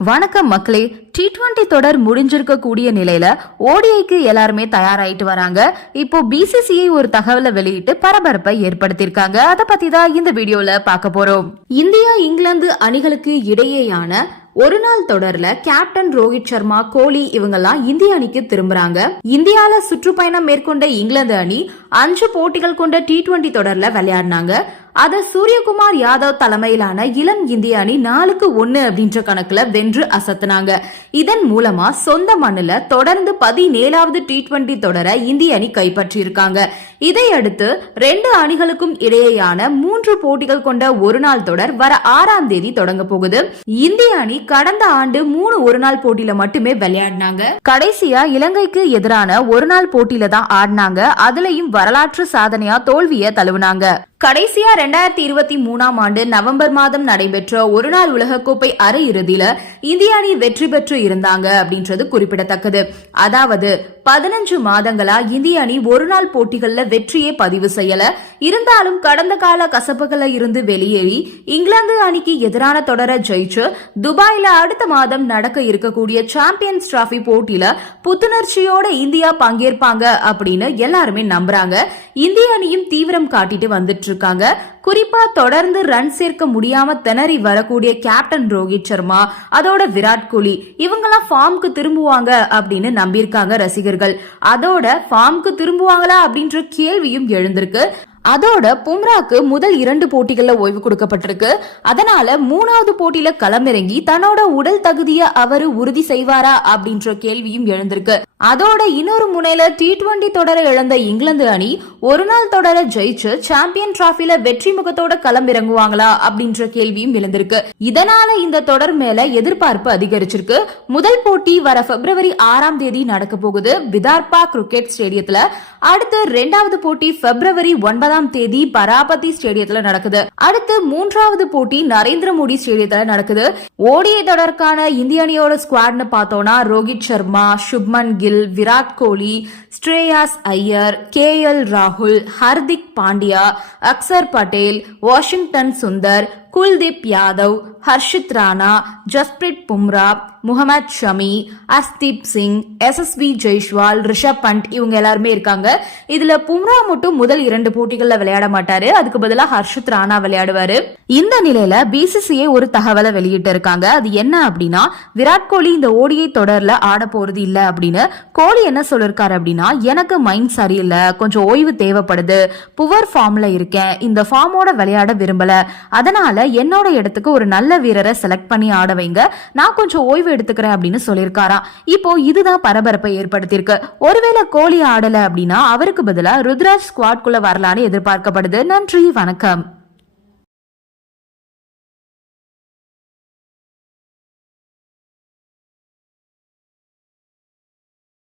வணக்கம் மக்களே. T20 தொடர் முடிஞ்சிருக்க கூடிய நிலையில ஓடிஐக்கு எல்லாருமே தயாராயிட்டு வராங்க. இப்போ BCCI ஒரு தகவலை வெளியிட்டு பரபரப்பை ஏற்படுத்தியிருக்காங்க. அதை பத்தி தான் இந்த வீடியோல பார்க்க போறோம். இந்தியா இங்கிலாந்து அணிகளுக்கு இடையேயான ஒரு நாள் தொடர்ல கேப்டன் ரோஹித் சர்மா, கோலி இவங்கெல்லாம் இந்திய அணிக்கு திரும்புறாங்க. இந்தியால சுற்றுப்பயணம் மேற்கொண்ட இங்கிலாந்து அணி 5 போட்டிகள் கொண்ட T20 தொடர்ல விளையாடினாங்க. அத சூரியகுமார் யாதவ் தலைமையிலான இளம் இந்திய அணி 4-1 அப்படின்ற கணக்குல வென்று அசத்தினாங்க. இதன் மூலமா சொந்த மண்ணுல தொடர்ந்து 17வது T20 தொடரை இந்திய அணி கைப்பற்றியிருக்காங்க. இதையடுத்து 2 அணிகளுக்கும் இடையேயான 3 போட்டிகள் கொண்ட ஒரு நாள் தொடர் வர 6ஆம் தேதி தொடங்க போகுது. இந்திய அணி கடந்த ஆண்டு 3 ஒருநாள் போட்டியில மட்டுமே விளையாடினாங்க. கடைசியா இலங்கைக்கு எதிரான ஒரு நாள் போட்டியில தான் ஆடினாங்க. அதுலயும் வரலாற்று சாதனையா தோல்வியை தழுவினாங்க. கடைசியா 2023ஆம் ஆண்டு நவம்பர் மாதம் நடைபெற்ற ஒருநாள் உலகக்கோப்பை அரையிறுதியில இந்திய அணி வெற்றி பெற்று இருந்தாங்க அப்படின்றது குறிப்பிடத்தக்கது. அதாவது 15 மாதங்களா இந்திய அணி ஒருநாள் போட்டிகள்ல வெற்றியே பதிவு செய்யல. இருந்தாலும் கடந்த கால கசப்புகளை இருந்து வெளியேறி இங்கிலாந்து அணிக்கு எதிரான தொடரை ஜெயிச்சு துபாயில அடுத்த மாதம் நடக்க இருக்கக்கூடிய சாம்பியன்ஸ் டிராபி போட்டியில புத்துணர்ச்சியோட இந்தியா பங்கேற்பாங்க அப்படின்னு எல்லாருமே நம்புறாங்க. இந்திய அணியும் தீவிரம் காட்டிட்டு வந்துட்டு இருக்காங்க. குறிப்பா தொடர்ந்து ரன் சேர்க்க முடியாம திணறி வரக்கூடிய கேப்டன் ரோஹித் சர்மா, அதோட விராட் கோலி இவங்கெல்லாம் ஃபார்முக்கு திரும்புவாங்க அப்படின்னு நம்பியிருக்காங்க ரசிகர்கள். அதோட ஃபார்முக்கு திரும்புவாங்களா அப்படின்ற கேள்வியும் எழுந்திருக்கு. அதோட பும்ராக்கு முதல் 2 போட்டிகள்ல ஓய்வு கொடுக்கப்பட்டிருக்கு. அதனால 3வது போட்டியில களமிறங்கி தன்னோட உடல் தகுதியை அவரு உறுதி செய்வாரா அப்படின்ற கேள்வியும் எழுந்திருக்கு. அதோட இன்னொரு முனையில T20 தொடரை இழந்த இங்கிலாந்து அணி ஒரு நாள் தொடரை ஜெயிச்சு சாம்பியன் டிராபில வெற்றி முகத்தோட களமிறங்குவாங்களா அப்படின்ற கேள்வியும் எழுந்திருக்கு. இதனால இந்த தொடர் மேல எதிர்பார்ப்பு அதிகரிச்சிருக்கு. முதல் போட்டி வர பிப்ரவரி 6ஆம் தேதி நடக்க போகுது விதார்பா கிரிக்கெட் ஸ்டேடியத்துல. அடுத்து 2வது போட்டி பிப்ரவரி 9ஆம் தேதி பராபதி ஸ்டேடியத்துல நடக்குது. அடுத்து 3வது போட்டி நரேந்திர மோடி ஸ்டேடியத்துல நடக்குது. ஓடிஐ தொடருக்கான இந்திய அணியோட ஸ்குவாட்னு பார்த்தோம்னா ரோஹித் சர்மா, சுப்மன் கில், விராட் கோலி, ஸ்ரேயாஸ் ஐயர், KL ராகுல், ஹர்திக் பாண்டியா, அக்சர் பட்டேல், வாஷிங்டன் சுந்தர், குல்தீப் யாதவ், ஹர்ஷித் ராணா, ஜஸ்பிரிட் பும்ரா, முகமது ஷமி, அஸ்தீப் சிங், SSV ஜெய்ஸ்வால், ரிஷப் பண்ட் இவங்க எல்லாருமே இருக்காங்க. இதுல பும்ரா மட்டும் முதல் 2 போட்டிகள்ல விளையாட மாட்டாரு. அதுக்கு பதிலா ஹர்ஷித் ராணா விளையாடுவாரு. இந்த நிலையில BCCI ஒரு தகவலை வெளியிட்டு இருக்காங்க. அது என்ன அப்படின்னா, விராட் கோலி இந்த ஓடிஐ தொடர்ல ஆட போறது இல்ல அப்படின்னு. கோலி என்ன சொல்லிருக்காரு அப்படின்னா, எனக்கு மைண்ட் சரியில்லை, கொஞ்சம் ஓய்வு தேவைப்படுது, புவர் ஃபார்ம்ல இருக்கேன், இந்த ஃபார்மோட விளையாட விரும்பல, அதனால என்னோட இடத்துக்கு ஒரு நல்ல வீரரை செலக்ட் பண்ணி ஆட வைங்க, நான் கொஞ்சம் ஓய்வு எடுத்துக்கிறேன் அப்படின்னு சொல்லியிருக்காராம். இப்போ இதுதான் பரபரப்பை ஏற்படுத்தியிருக்கு. ஒருவேளை கோலி ஆடல அப்படின்னா அவருக்கு பதிலா ருத்ராஜ் ஸ்குவாட்குள்ள வரலான்னு எதிர்பார்க்கப்படுது. நன்றி, வணக்கம்.